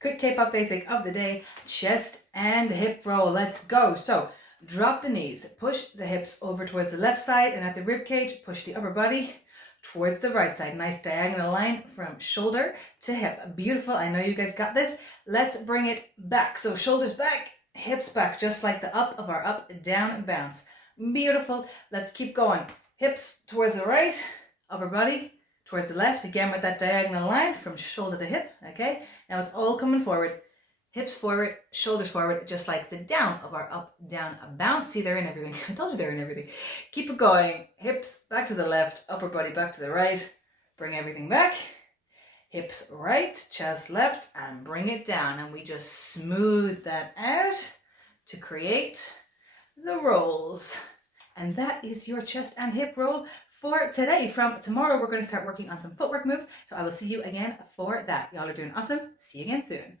Quick K-pop basic of the day, chest and hip roll. Let's go. So drop the knees, push the hips over towards the left side, and at the rib cage, push the upper body towards the right side. Nice diagonal line from shoulder to hip. Beautiful. I know you guys got this. Let's bring it back. So shoulders back, hips back, just like the up of our up, down bounce. Beautiful. Let's keep going. Hips towards the right, upper body towards the left. Again with that diagonal line from shoulder to hip. Okay. Now it's all coming forward. Hips forward, shoulders forward, just like the down of our up, down, bounce. See, they're in everything. I told you they're in everything. Keep it going. Hips back to the left, upper body back to the right. Bring everything back. Hips right, chest left, and bring it down. And we just smooth that out to create the rolls. And that is your chest and hip roll for today. From tomorrow, we're going to start working on some footwork moves. So I will see you again for that. Y'all are doing awesome. See you again soon.